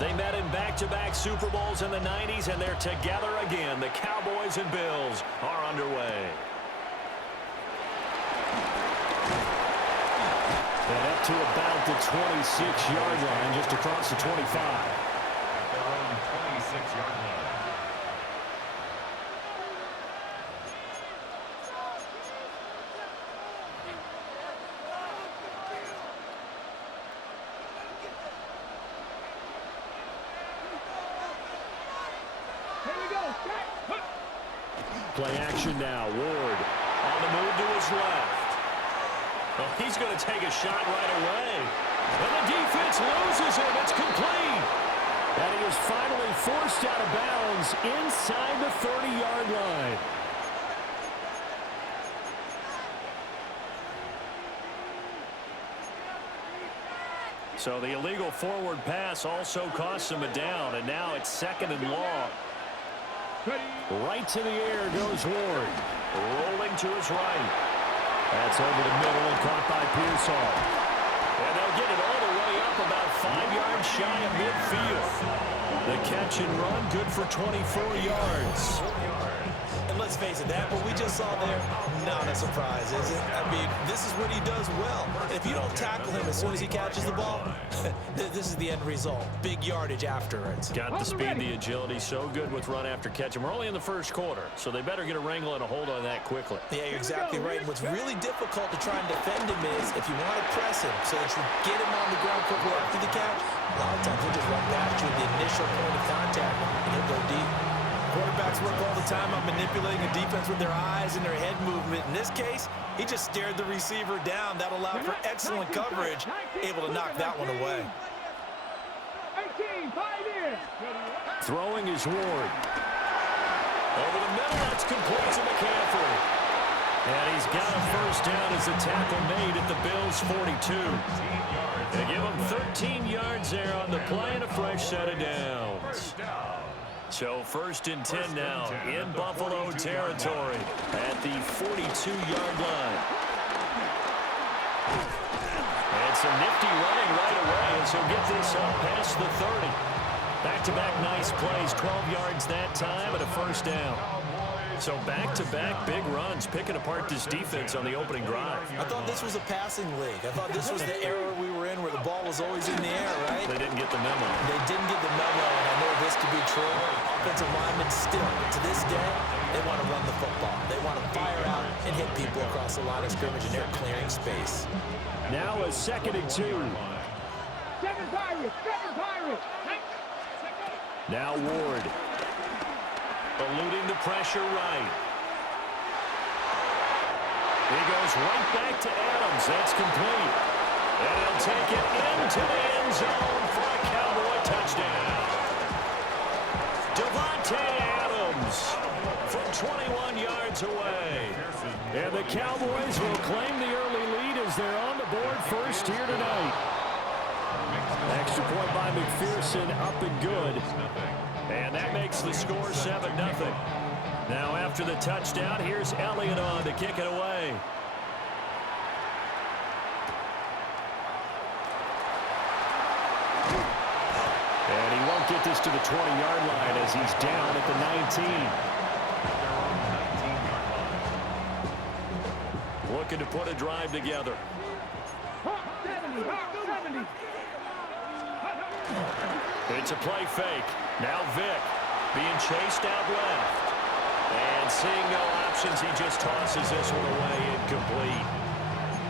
They met in back-to-back Super Bowls in the 90s, and they're together again. The Cowboys and Bills are underway. And up to about the 26-yard line, just across the 25. At their own 26-yard line. Play action now. Ward on the move to his left. Well, he's going to take a shot right away. And the defense loses him. It's complete. And he is finally forced out of bounds inside the 30-yard line. So the illegal forward pass also costs him a down, and now it's 2nd and long. Right to the air goes Ward. Rolling to his right. That's over the middle and caught by Pearsall. And they'll get it all the way up about 5 yards shy of midfield. The catch and run, good for 24 yards. And let's face it, that what we just saw there, not a surprise, is it? I mean, this is what he does well. If you don't tackle him as soon as he catches the ball, this is the end result. Big yardage afterwards. Got the speed, the agility, so good with run after catch. And we're only in the first quarter, so they better get a wrangle and a hold on that quickly. Yeah, you're exactly right. And what's really difficult to try and defend him is if you want to press him so that you get him on the ground quickly after the catch, a lot of times he'll just run past you at the initial point of contact, and he'll go deep. Quarterbacks work all the time on manipulating a defense with their eyes and their head movement. In this case, he just stared the receiver down. That allowed for excellent coverage, able to knock that one away. Throwing is Ward. Over the middle, that's complete to McCaffrey. And he's got a first down as the tackle made at the Bills' 42. They give him 13 yards there on the play and a fresh set of downs. So 1st and 10 now in Buffalo territory at the 42-yard line. And some nifty running right away as he'll get this up past the 30. Back-to-back nice plays, 12 yards that time and a first down. So back-to-back big runs, picking apart this defense on the opening drive. I thought this was a passing league. I thought this was the era we were in where the ball was always in the air, right? They didn't get the memo. They didn't get the memo, and I know this to be true. Offensive linemen still, to this day, they want to run the football. They want to fire out and hit people across the line of scrimmage, and they're clearing space. Now a 2nd and 2. Seven Pirates. Now Ward. Eluding the pressure right. He goes right back to Adams. That's complete. And he'll take it into the end zone for a Cowboy touchdown. Devontae Adams from 21 yards away. And the Cowboys will claim the early lead as they're on the board first here tonight. Extra point by McPherson, up and good. And that makes the score 7-0. Now after the touchdown, here's Elliott on to kick it away. And he won't get this to the 20-yard line as he's down at the 19. Looking to put a drive together. 70. It's a play fake. Now Vick being chased out left. And seeing no options, he just tosses this one away incomplete.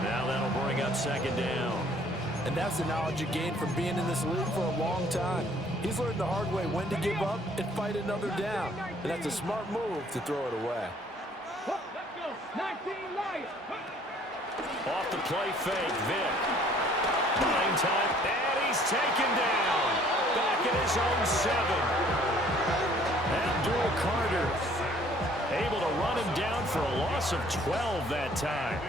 Now that'll bring up 2nd down. And that's the knowledge you gain from being in this league for a long time. He's learned the hard way when to give up and fight another down. And that's a smart move to throw it away. Off the play fake, Vick. Buying time, and he's taken down. Back at his own 7. Abdul Carter able to run him down for a loss of 12 that time.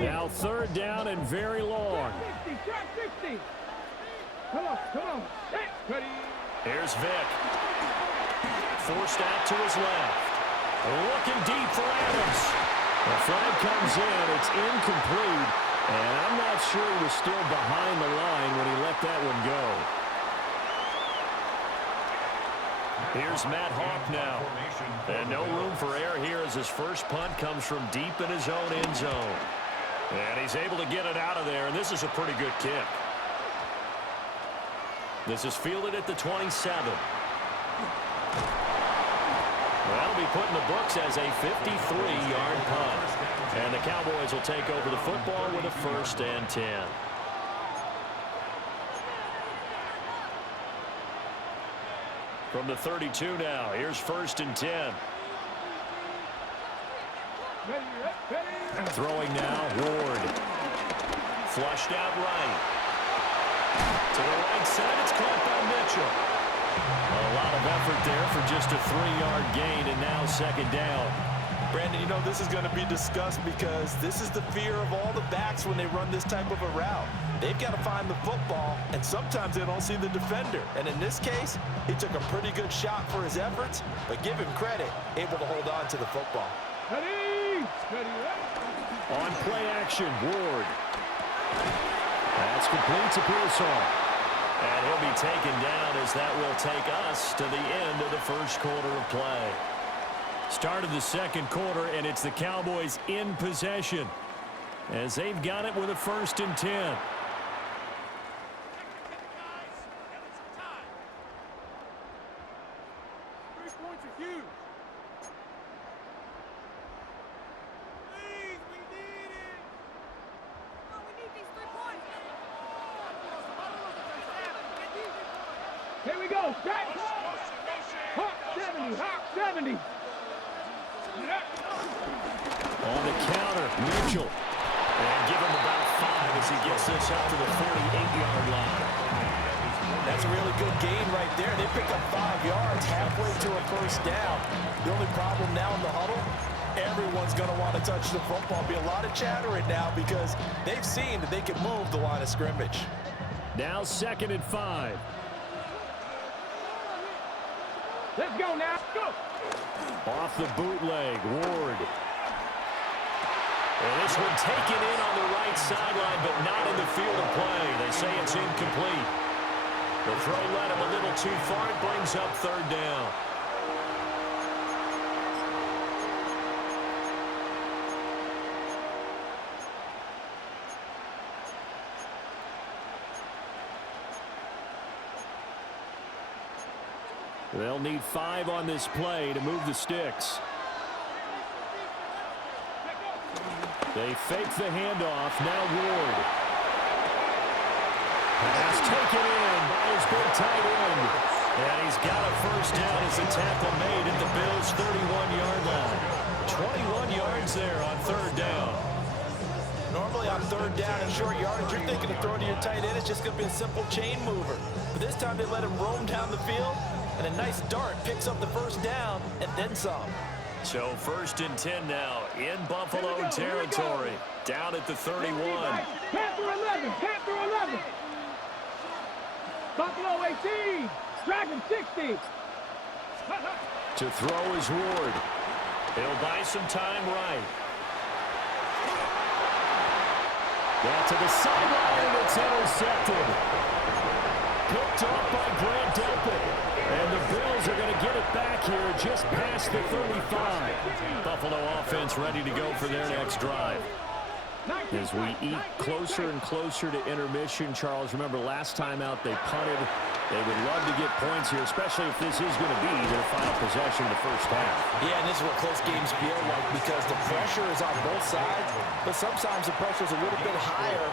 Now 3rd down and very long. Come on. Here's Vick. Forced out to his left. Looking deep for Adams. The flag comes in. It's incomplete. And I sure he was still behind the line when he let that one go. Here's Matt Hawk now. And no room for error here as his first punt comes from deep in his own end zone. And he's able to get it out of there, and this is a pretty good kick. This is fielded at the 27. That'll be put in the books as a 53-yard punt. And the Cowboys will take over the football with a 1st and 10. From the 32 now, here's 1st and 10. Throwing now, Ward. Flushed out right. To the right side, it's caught by Mitchell. A lot of effort there for just a 3-yard gain, and now 2nd down. Brandon, you know this is going to be discussed because this is the fear of all the backs when they run this type of a route. They've got to find the football, and sometimes they don't see the defender. And in this case, he took a pretty good shot for his efforts, but give him credit, able to hold on to the football. Ready? On play action, Ward. That's complete to Pearsall. And he'll be taken down as that will take us to the end of the first quarter of play. Start of the second quarter, and it's the Cowboys in possession as they've got it with a 1st and 10. 3 points are huge. Please, we need it. No, we need these 3 points. Here we go. Back. Hawk 70. Hawk 70. On the counter, Mitchell. And give him about 5 as he gets this up to the 48-yard line. That's a really good gain right there. They pick up 5 yards halfway to a 1st down. The only problem now in the huddle, everyone's going to want to touch the football. Be a lot of chattering now because they've seen that they can move the line of scrimmage. Now 2nd and 5. Let's go now. Go. Off the bootleg, Ward. And this one taken in on the right sideline, but not in the field of play. They say it's incomplete. The throw led him a little too far. It brings up 3rd down. They'll need 5 on this play to move the sticks. They fake the handoff. Now Ward. Pass taken in by his big tight end. And he's got a 1st down as the tackle made at the Bills' 31-yard line. 21 yards there on 3rd down. Normally on 3rd down and short yardage, you're thinking of throwing to your tight end. It's just going to be a simple chain mover. But this time they let him roam down the field. And a nice dart picks up the 1st down and then some. So 1st and 10 now in Buffalo territory. Down at the 31. Panther 11. Panther 11. Buffalo 18. Dragon 60. To throw is Ward. He'll buy some time right. Down to the sideline. It's intercepted. Picked off by Grant Delpit. And the Bills are going to get it back here just past the 35. Buffalo offense ready to go for their next drive. As we eat closer and closer to intermission, Charles, remember last time out they punted. They would love to get points here, especially if this is going to be their final possession of the first half. Yeah, and this is what close games feel like because the pressure is on both sides, but sometimes the pressure is a little bit higher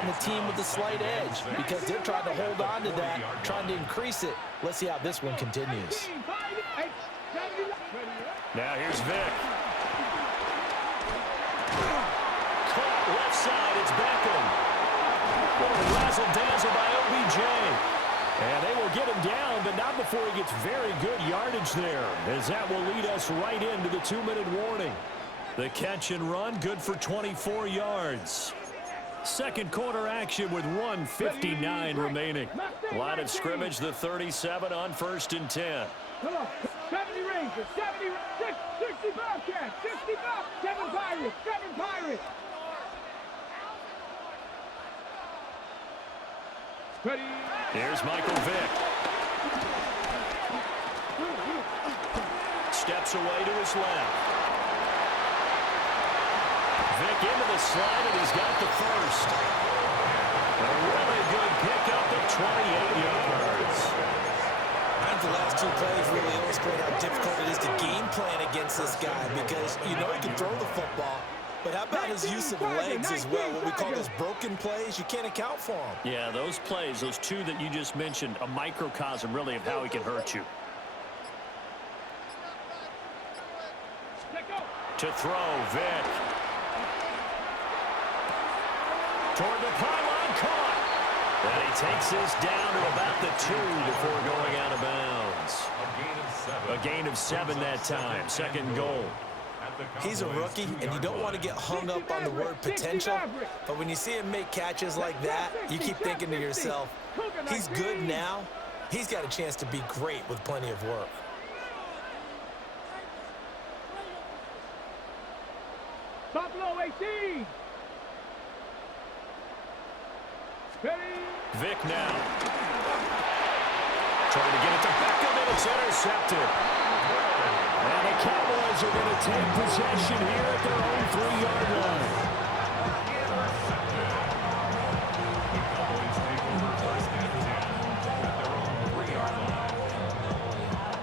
on the team with the slight edge because they're trying to hold on to that, trying to increase it. Let's see how this one continues. Now here's Vic. Caught left side, it's Beckham. Razzle-dazzle by OBJ. And they will get him down, but not before he gets very good yardage there, as that will lead us right into the 2-minute warning. The catch and run, good for 24 yards. Second quarter action with 1:59 remaining. Line of scrimmage, the 37 on 1st and 10. Come on. 70 Rangers, 70, 60 Bobcats, 60 Bob, 7 Pirates, 7 Pirates. Ready. Here's Michael Vick. Steps away to his left. Vick into the slide, and he's got the first. A really good pickup of 28 yards. I think the last two plays really illustrate how difficult it is to game plan against this guy because you know he can throw the football, but how about his use of legs as well? What we call those broken plays, you can't account for them. Yeah, those plays, those two that you just mentioned, a microcosm really of how he can hurt you. To throw, Vick. Toward the pylon, caught. And he takes this down to about the 2 before going out of bounds. A gain of 7 that time. Second and goal. He's a rookie, and you don't want to get hung up on the word potential, but when you see him make catches like that, you keep thinking to yourself, he's good now. He's got a chance to be great with plenty of work. Buffalo 18. Vick now. Trying to get it to Beckham, and it's intercepted. And the Cowboys are going to take possession here at their own 3-yard line.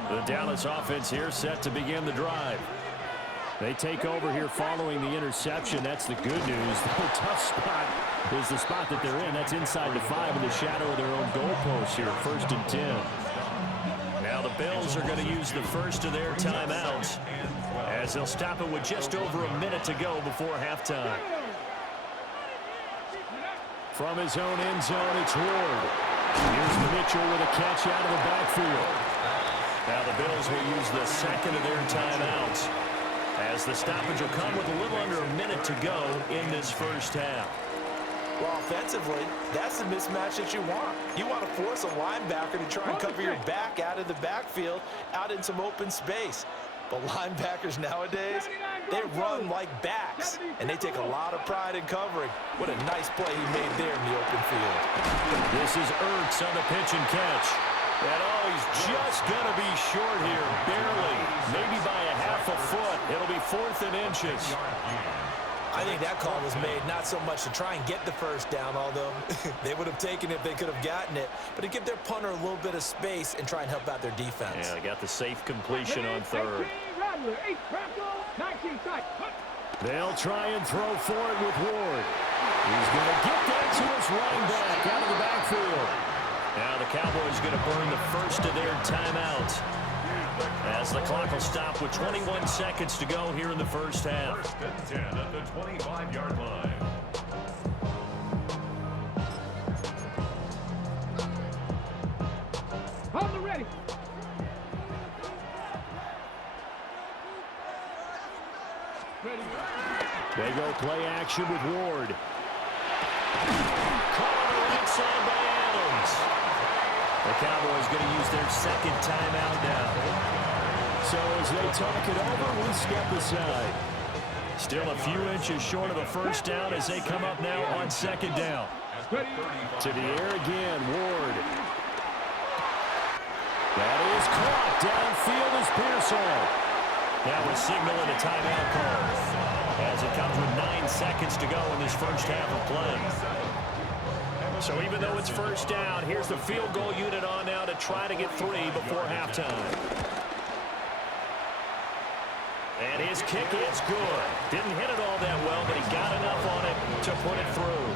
The Dallas offense here set to begin the drive. They take over here following the interception. That's the good news. The tough spot is the spot that they're in. That's inside the 5 in the shadow of their own goalpost here. 1st and 10. Now the Bills are going to use the first of their timeouts as they'll stop it with just over a minute to go before halftime. From his own end zone, it's Ward. Here's Mitchell with a catch out of the backfield. Now the Bills will use the second of their timeouts, as the stoppage will come with a little under a minute to go in this first half. Well, offensively, that's the mismatch that you want. You want to force a linebacker to try and cover your back out of the backfield, out in some open space. But linebackers nowadays, they run like backs, and they take a lot of pride in covering. What a nice play he made there in the open field. This is Ertz on the pitch and catch. And oh, he's just going to be short here, barely, maybe by a half a foot. It'll be 4th and inches. I think that call was made not so much to try and get the first down, although they would have taken it if they could have gotten it, but to give their punter a little bit of space and try and help out their defense. Yeah, they got the safe completion on 3rd. They'll try and throw for it with Ward. He's going to get that to his running back out of the backfield. Now the Cowboys going to burn the first of their timeouts, as the clock will stop with 21 seconds to go here in the first half. 1st and 10 at the 25-yard line. Hold it ready. They go play action with Ward. Caught on the right side by Adams. The Cowboys going to use their second timeout now. So as they talk it over, we step aside. Still a few inches short of a first down as they come up now on 2nd down. To the air again, Ward. That is caught. Downfield is Pearsall. Now we're signaling a timeout call, as it comes with 9 seconds to go in this first half of play. So even though it's first down, here's the field goal unit on now to try to get 3 before halftime. And his kick is good. Didn't hit it all that well, but he got enough on it to put it through.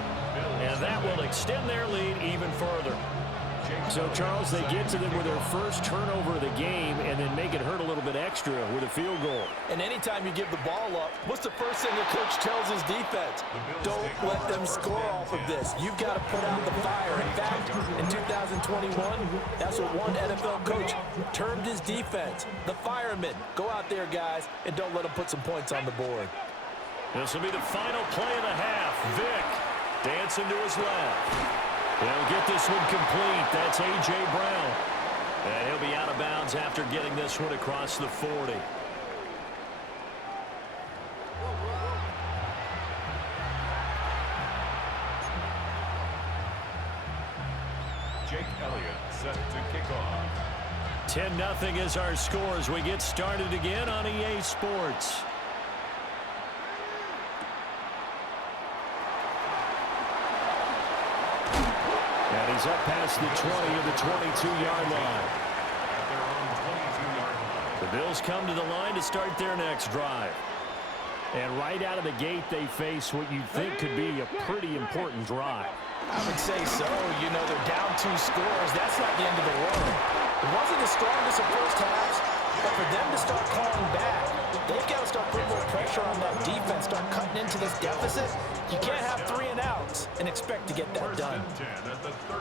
And that will extend their lead even further. So, Charles, they get to them with their first turnover of the game and then make it hurt a little bit extra with a field goal. And anytime you give the ball up, what's the first thing the coach tells his defense? Don't let them score off of this. You've got to put out the fire. In fact, in 2021, that's what one NFL coach termed his defense, the firemen. Go out there, guys, and don't let them put some points on the board. This will be the final play of the half. Vick dancing to his left. They'll get this one complete. That's A.J. Brown. And he'll be out of bounds after getting this one across the 40. Jake Elliott set to kick off. 10-0 is our score as we get started again on EA Sports. And he's up past the 20 of the 22-yard line. At their own 22-yard line. The Bills come to the line to start their next drive. And right out of the gate, they face what you think could be a pretty important drive. I would say so. You know, they're down 2 scores. That's not the end of the world. It wasn't the strongest of first halves, but for them to start calling back, they've got to start putting more pressure on that defense, start cutting into this deficit. You can't have 3 and outs and expect to get that done.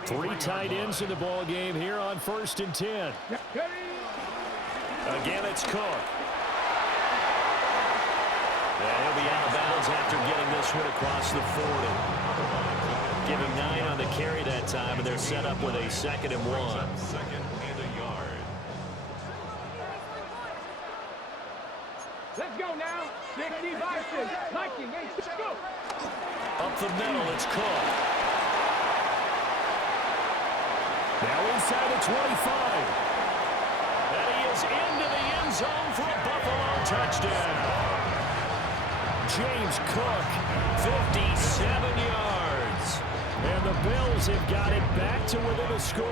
3 tight ends in the ball game here on 1st and 10. Again, it's Cook. And he'll be out of bounds after getting this one across the 40. Give him 9 on the carry that time, and they're set up with a 2nd and 1. 2nd and a yard. Let's go now. 65, Lightning, let's go. Up the middle, it's Cook. Now inside the 25. And he is into the end zone for a Buffalo touchdown. James Cook, 57 yards. And the Bills have got it back to within a score.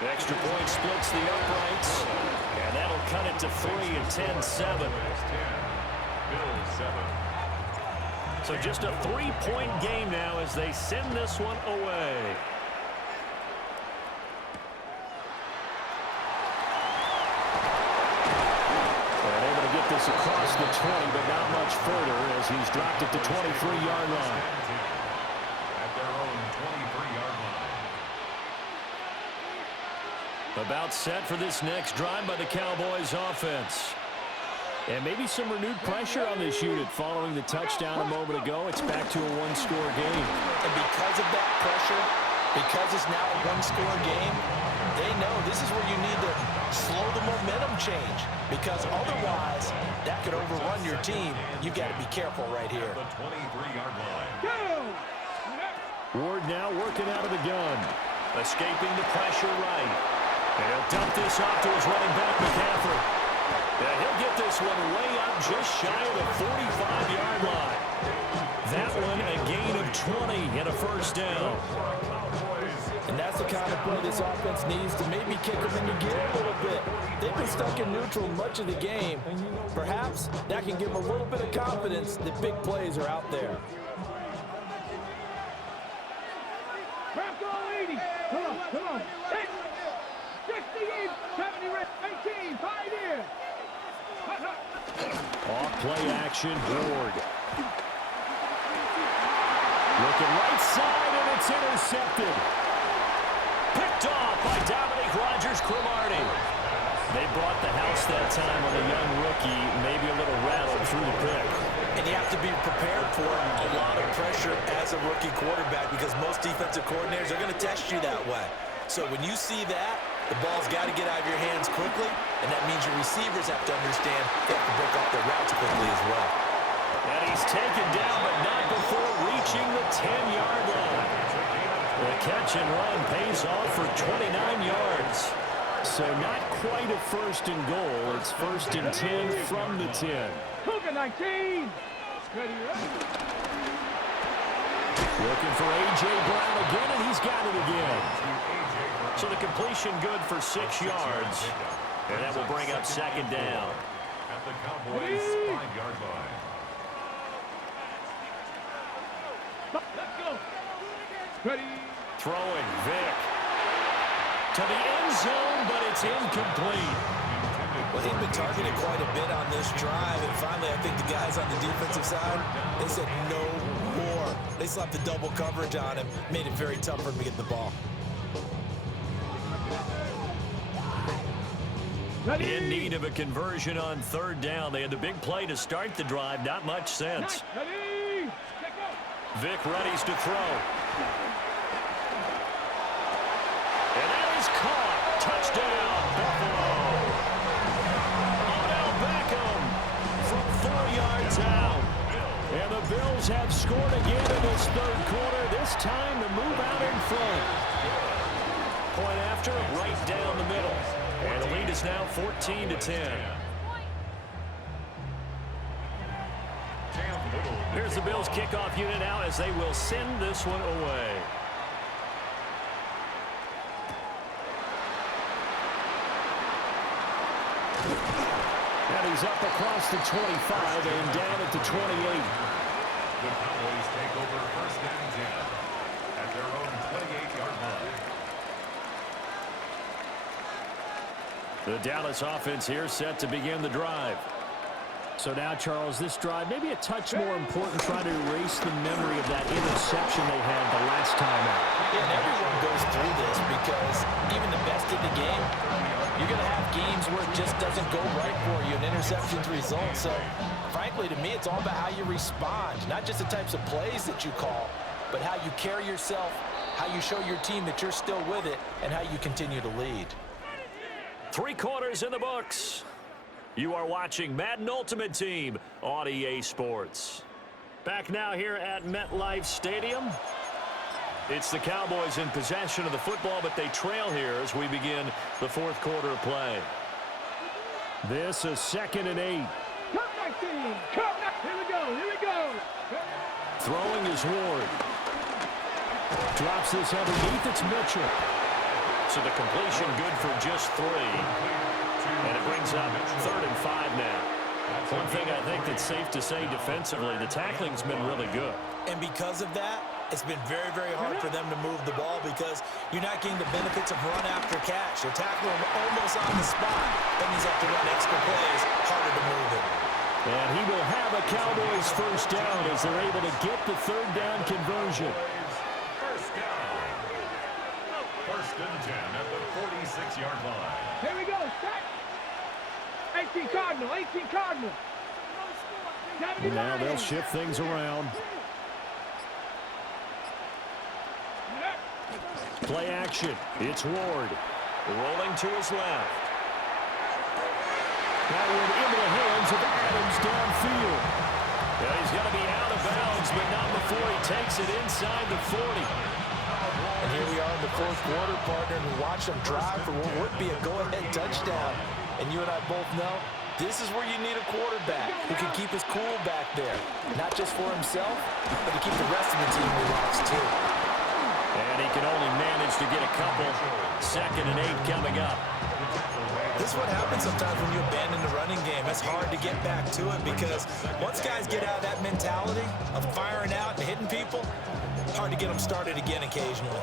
The extra point splits the uprights. And that'll cut it to 3 and 10-7. Bills 7. So just a 3-point game now as they send this one away. This across the 20, but not much further as he's dropped at the 23-yard line. At their own 23-yard line. About set for this next drive by the Cowboys offense. And maybe some renewed pressure on this unit following the touchdown a moment ago. It's back to a 1-score game. And because of that pressure, because it's now a 1-score game, they know this is where you need to slow the momentum change, because otherwise that could overrun your team. You've got to be careful right here. The 23-yard line. Ward now working out of the gun. Escaping the pressure right. And he'll dump this off to his running back, McCaffrey. And he'll get this one way up just shy of the 45-yard line. That one a gain of 20 and a 1st down. And that's the kind of play this offense needs to maybe kick them into gear a little bit. They've been stuck in neutral much of the game. Perhaps that can give them a little bit of confidence that big plays are out there. Craft all 80. Come on. 68, 70, 18, 5 years. Off play action, Ward. Looking right side, and it's intercepted. Picked off by Dominique Rodgers-Cromartie. They brought the house that time on the young rookie, maybe a little rattled through the pick. And you have to be prepared for a lot of pressure as a rookie quarterback, because most defensive coordinators are going to test you that way. So when you see that, the ball's got to get out of your hands quickly, and that means your receivers have to understand they have to break off their routes quickly as well. And he's taken down, but not before reaching the 10-yard line. The catch and run pays off for 29 yards. So not quite a 1st and goal. It's 1st and 10 from the 10. Cougar 19. Looking for A.J. Brown again, and he's got it again. So the completion good for 6 yards. And that will bring up 2nd down. At the Cowboys' 5-yard line. Let's go. Ready. Throwing, Vic. To the end zone, but it's incomplete. Well, he's been targeted quite a bit on this drive, and finally I think the guys on the defensive side, they said no more. They slapped the double coverage on him, made it very tough for him to get the ball. In need of a conversion on 3rd down. They had the big play to start the drive. Not much sense. Vic readies to throw. And that is caught. Touchdown, Buffalo. Odell Beckham from 4 yards out. And And the Bills have scored again in this third quarter, this time to move out in front. Point after, right down the middle. And the lead is now 14-10. Here's the Bills kickoff unit out as they will send this one away. And he's up across the 25 and down at the 28. The Cowboys take over first and 10 at their own 28-yard line. The Dallas offense here set to begin the drive. So now, Charles, this drive maybe a touch more important, trying to erase the memory of that interception they had the last time out. Yeah, and everyone goes through this because even the best in the game, you're going to have games where it just doesn't go right for you, and interceptions result. So, frankly, to me, it's all about how you respond, not just the types of plays that you call, but how you carry yourself, how you show your team that you're still with it, and how you continue to lead. 3 quarters in the books. You are watching Madden Ultimate Team on EA Sports. Back now here at MetLife Stadium. It's the Cowboys in possession of the football, but they trail here as we begin the fourth quarter of play. This is 2nd and 8. Come back, team. Come back. Here we go. Here we go. Throwing is Ward. Drops this underneath. It's Mitchell. So the completion good for just 3. And it brings up 3rd and 5 now. One thing I think that's safe to say defensively, the tackling's been really good. And because of that, it's been very, very hard for them to move the ball because you're not getting the benefits of run after catch. They're tackling him almost on the spot. That means they have to run extra plays, harder to move it. And he will have a Cowboys first down as they're able to get the 3rd down conversion. First down. 1st and 10 at the 46-yard line. Here we go. Set. 18 Cardinal. 18 Cardinal. And now they'll shift things around. Play action. It's Ward. Rolling to his left. That one into the hands of Adams downfield. Yeah, he's going to be out of bounds, but not before he takes it inside the 40. And here we are in the fourth quarter, partner, and watch them drive for what would be a go-ahead touchdown. And you and I both know this is where you need a quarterback who can keep his cool back there. Not just for himself, but to keep the rest of the team relaxed too. And he can only manage to get a couple. 2nd and 8 coming up. This is what happens sometimes when you abandon the running game. It's hard to get back to it because once guys get out of that mentality of firing out and hitting people, hard to get them started again occasionally.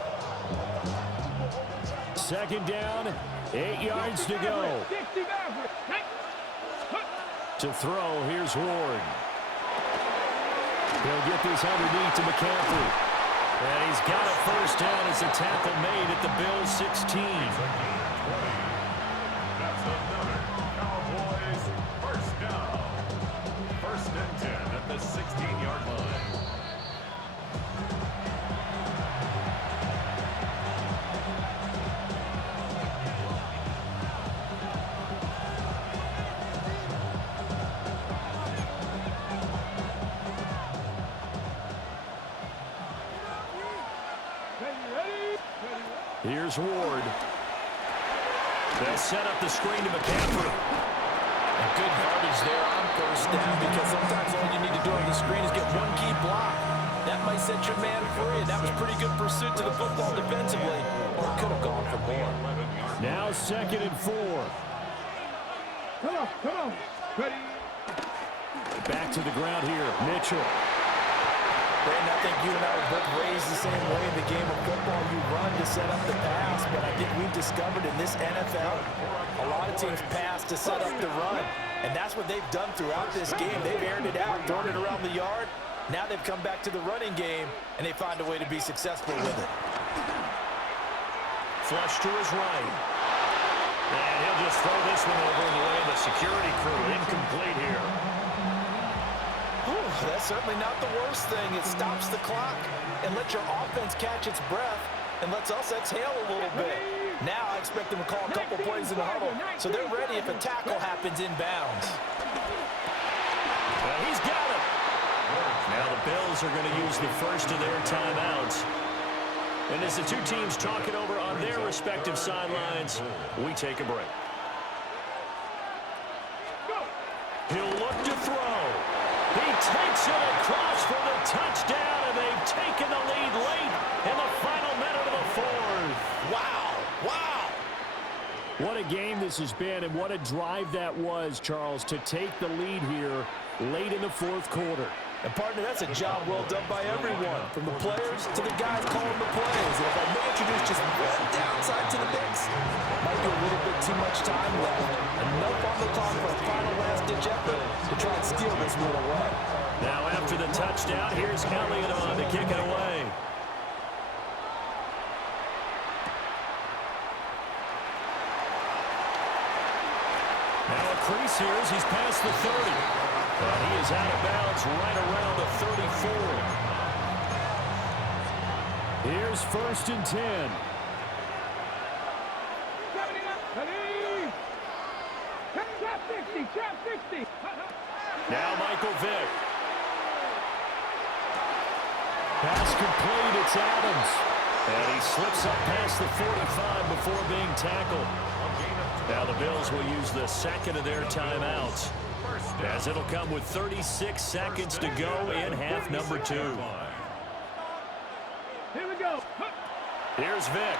2nd down, 8 yards to go. To throw, here's Ward. He'll get this underneath to McCaffrey. And he's got a first down as a tackle made at the Bills' 16. That's another Cowboys first down. 1st and 10 at the 16-yard line. Here's Ward. They'll set up the screen to McCaffrey. And good yardage there on first down because sometimes all you need to do on the screen is get one key block. That might set your man free, and that was pretty good pursuit to the football defensively, or it could have gone for more. Now 2nd and 4. Come on, come on. Ready. Back to the ground here, Mitchell. Brandon, I think you and I were both raised the same way in the game of football. You run to set up the pass, but I think we've discovered in this NFL, a lot of teams pass to set up the run. And that's what they've done throughout this game. They've aired it out, thrown it around the yard. Now they've come back to the running game, and they find a way to be successful with it. Flush to his right. And he'll just throw this one over in the way of the security crew. Incomplete here. That's certainly not the worst thing. It stops the clock and lets your offense catch its breath and lets us exhale a little bit. Now I expect them to call a couple plays in the huddle, so they're ready if a tackle happens inbounds. Well, he's got it. Now Bills are going to use the first of their timeouts. And as the two teams talk it over on their respective sidelines, we take a break. He'll look to throw. He takes it across for the touchdown, and they've taken the lead late in the final minute of the fourth. Wow. Wow. What a game this has been, and what a drive that was, Charles, to take the lead here late in the fourth quarter. And, partner, that's a job well done by everyone, from the players to the guys calling the plays. And if I may introduce just one downside to the mix, might be a little bit too much time left. Enough on the clock for a final last-ditch effort to try and steal this one away. Now, after the touchdown, here's Elliott on to kick it away. Now a crease here as he's past the 30. And he is out of bounds right around the 34. Here's 1st and 10. Trap 60. Now Michael Vick. Pass complete, it's Adams. And he slips up past the 45 before being tackled. Now the Bills will use the second of their timeouts, as it'll come with 36 seconds to go in half number 2. Here we go. Here's Vick.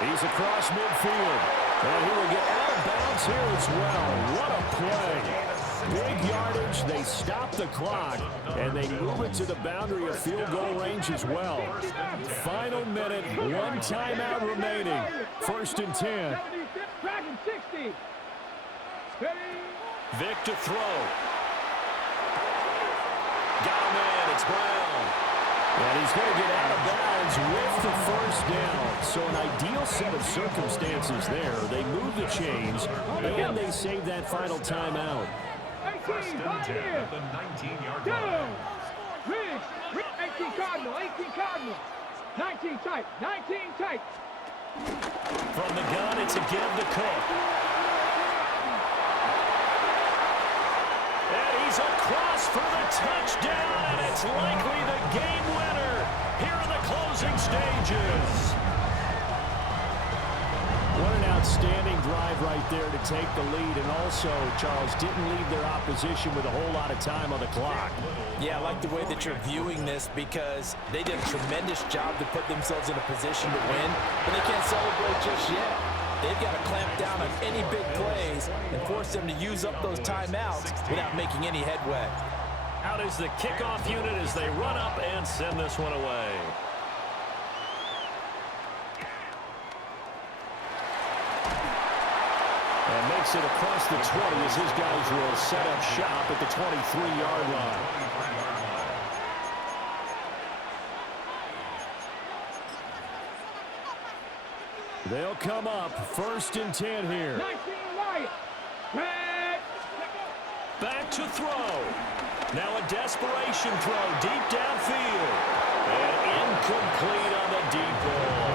He's across midfield. And he will get out of bounds here as well. What a play. Big yardage. They stop the clock, and they move it to the boundary of field goal range as well. Final minute, one timeout remaining. 1st and 10. Dragon 60. Vick to throw. Got him in. It's Brown. And he's going to get out of bounds with the first down. So an ideal set of circumstances there. They move the chains, and they save that final timeout. 1st and 10 at the 19-yard line. 18 Cardinal, 18 Cardinal. 19 tight, 19 tight. From the gun, it's a give to Cook. And he's across for the touchdown, and it's likely the game winner here in the closing stages. What an outstanding drive right there to take the lead, and also, Charles, didn't leave their opposition with a whole lot of time on the clock. Yeah, I like the way that you're viewing this, because they did a tremendous job to put themselves in a position to win, but they can't celebrate just yet. They've got to clamp down on any big plays and force them to use up those timeouts without making any headway. Out is the kickoff unit as they run up and send this one away. And makes it across the 20 as his guys will set up shop at the 23-yard line. They'll come up 1st and 10 here. 19 Wyatt. Back to throw. Now a desperation throw deep downfield. And incomplete on the deep ball.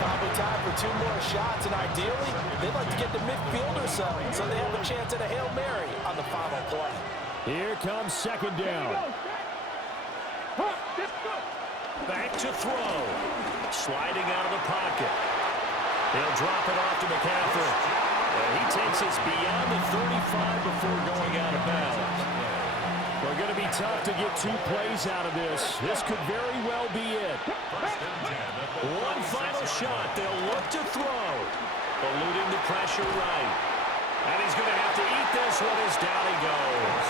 Probably time for 2 more shots, and ideally, they'd like to get to midfield or so they have a chance at a Hail Mary on the final play. Here comes 2nd down. Back to throw. Sliding out of the pocket. He'll drop it off to McCaffrey. And he takes us beyond the 35 before going out of bounds. We're going to be tough to get 2 plays out of this. This could very well be it. One final shot. They'll look to throw. Eluding the pressure right. And he's going to have to eat this one as down he goes.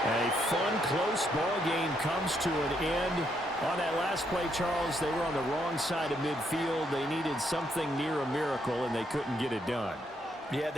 A fun, close ball game comes to an end. On that last play, Charles, they were on the wrong side of midfield. They needed something near a miracle, and they couldn't get it done. Yeah.